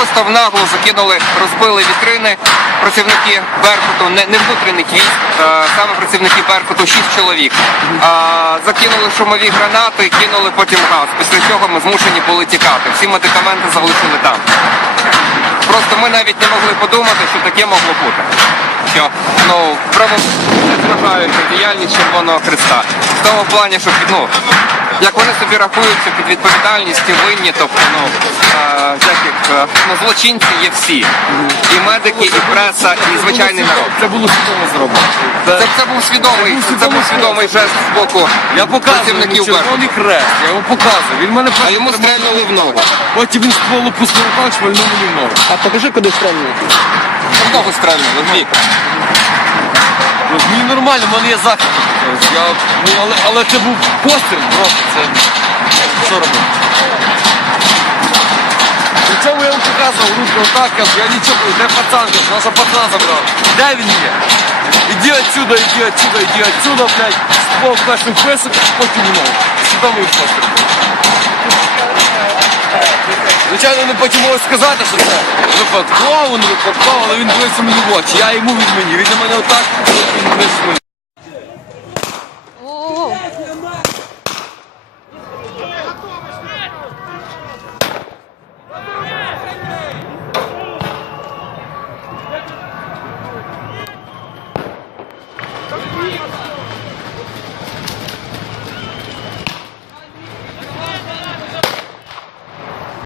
просто в наглу закинули, розбили вітрини. Працівники Беркуту, не, не внутрішніх військ, е, саме працівники Беркуту, 6 чоловік. А, закинули шумові гранати, кинули потім газ. Після чого ми змушені були тікати. Всі медикаменти залишили там. Просто ми навіть не могли подумати, що таке могло бути. Що ну право зважаючи діяльність Червоного Христа. В тому плані, що ну, як вони собі рахуються під відповідальністю винні, тобто ну, ну, злочинці є всі. І медики, і преса, і звичайний народ. Це було свідомо зроблено. Це, це був свідомий, це був свідомий жест з боку Я показую йому працівників Беркуту. червоний хрест, я йому показую. Він мене А йому стрельнули в ногу. Потім він стволу пустив так, швальнув мені в ногу. А покажи, куди стрельнули. В ногу стрельнули, в вік. Ну, Мені нормально, в мене є захист. Я, ну, але, але це був постріл, просто це. Що робити? показывал руку вот так, как я ничего, дай пацан, говорит, наша пацана забрал. Дай мне. Иди отсюда, иди отсюда, иди отсюда, блядь. спок в нашем фессе, как покемон. Сюда мы их Звичайно, ну, ну, не потім можу сказати, що це випадково, не але він дивився мені в очі. Я йому від мені. Він на мене отак, він дивився мені.